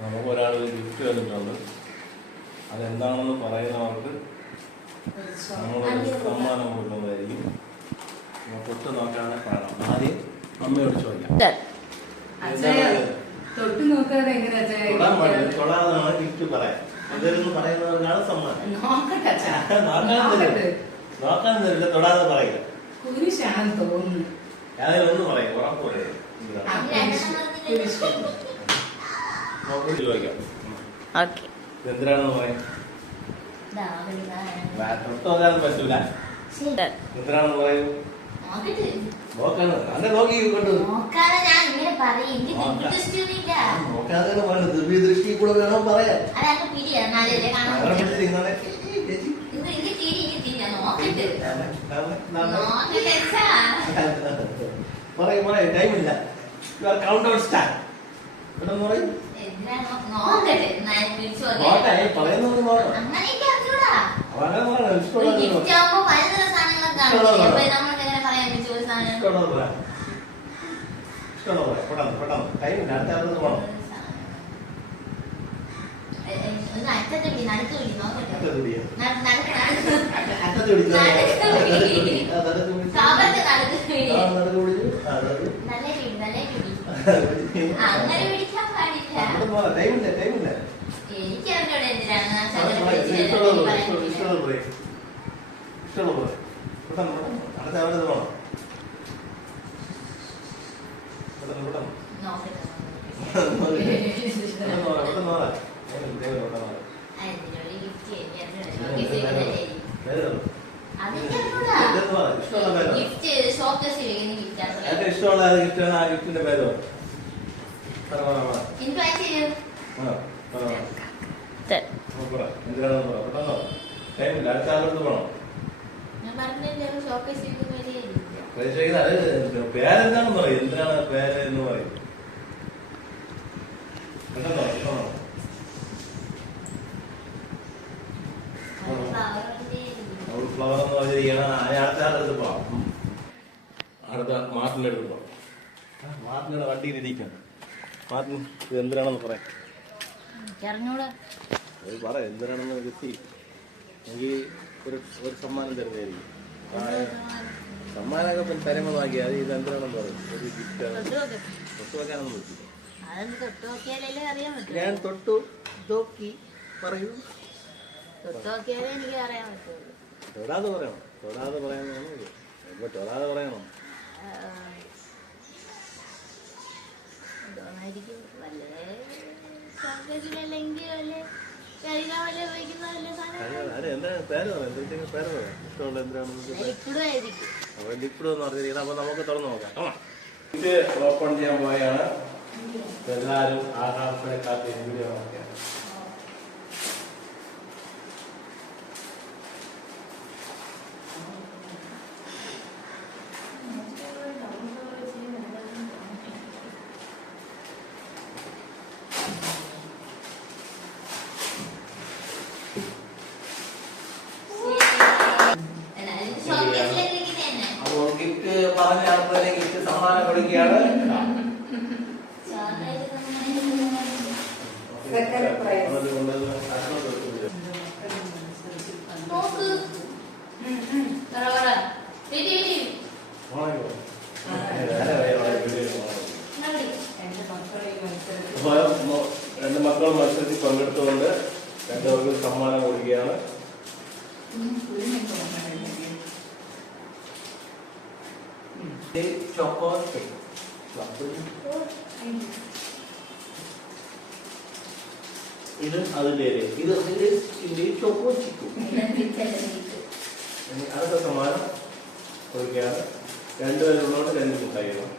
നമുക്ക് ഒരാൾ ഗിഫ്റ്റ് തന്നിട്ടുണ്ട്. അതെന്താണെന്ന് പറയുന്നവർക്ക് നമ്മളൊരു സമ്മാനം കൊടുക്കുന്നതായിരിക്കും. തൊട്ട് നോക്കാതെ കാണാം. ആദ്യം അമ്മയോട് ചോദിക്കാം. തൊടാതാണ് ഗിഫ്റ്റ് പറയാം. അതൊന്ന് പറയുന്നവർക്കാണ് സമ്മാനം. നോക്കാൻ തരില്ല, തൊടാതെ പറയുക. കുരിശാണെന്ന് തോന്നുന്നു. ഏതായാലും ഒന്ന് പറയാം, ഉറപ്പ് പറയാം. എന്തിനാണെന്ന് പറയാം. തൊട്ട് നോക്കാൻ പറ്റൂല. എന്തിനാണെന്ന് പറയൂ. നോക്കാതെ ദിവ്യദൃഷ്ടി കൂടെ വേണം പറയാൻ. പറയും ടൈമില്ല. Count out start. പറയും പറയുന്നത് പെട്ടെന്ന് ടൈമില്ല. അടുത്ത ആളുകൾ പോകണം. ടൈമില്ല. അടുത്ത ആളുകൾ പോകണം. ഇഷ്ടമുള്ള ഗിഫ്റ്റാണ്. ആ ഗിഫ്റ്റിന്റെ പേരോ ടൈമില്ല. അടുത്ത ആളോട് പോകണം. പേരെന്താണെന്ന് പറയും. എന്തിനാണ് പേര് എന്ന് പറയും. ഫ്ലവർ എന്ന് പറഞ്ഞിരിക്കണം. അടുത്ത ആളെടുത്ത് പോവാം. അടുത്ത മാർട്ടിൻ്റെ അടുത്ത് പോവാം. മാർട്ടിൻ്റെ വണ്ടിയിലിരിക്കാം. മാർട്ടിൻ ഇത് എന്തിനാണെന്ന് പറയാം. പറയാം എന്തിനാണെന്ന് കിട്ടി. എനിക്ക് ഒരു സമ്മാനം തരുന്നതായിരിക്കും. സമ്മാനമൊക്കെ പിന്നെ തരുമ്പോൾ നോക്കിയാൽ ഇത് എന്തിനാണെന്ന് പറയും. ഒരു ഗിഫ്റ്റാണ്. തൊട്ട് വെക്കാനൊന്നും പറ്റില്ല. ഞാൻ തൊട്ടു നോക്കി പറയൂ. തൊടാതെ പറയണം. തൊടാതെ പറയാനാണ് ഇത്. തൊടാതെ പറയണം. എന്താണ് പേര് പറയാം. എന്തെങ്കിലും പേര് പറയാം. ഇഷ്ടമുള്ള എന്തിനാണെന്ന് അപ്പൊ ലിക്വിഡ് എന്ന് പറഞ്ഞിരിക്കുന്നത്. അപ്പൊ നമുക്ക് തുറന്നു നോക്കാം. ഇത് ഓപ്പൺ ചെയ്യാൻ പോയാണ്. എല്ലാവരും ആകാശത്തെ കാത്തി വീഡിയോ നോക്കാം. അപ്പോൾ ഗിഫ്റ്റ് പറഞ്ഞ ആൾക്കാരെ ഗിഫ്റ്റ് സമ്മാനം കൊടുക്കുകയാണ്. രണ്ട് മക്കൾ മത്സരത്തിൽ പങ്കെടുത്തുകൊണ്ട് രണ്ടുപേർക്കും സമ്മാനം കൊടുക്കുകയാണ്. ഇത് അതിന്റെ ഇത് ചോക്കോ ചിക്കു. അടുത്ത സമ്മാനം കൊടുക്കുകയാണ്. രണ്ടുപേരുള്ളതുകൊണ്ട് രണ്ട് മുട്ടായികളാണ്.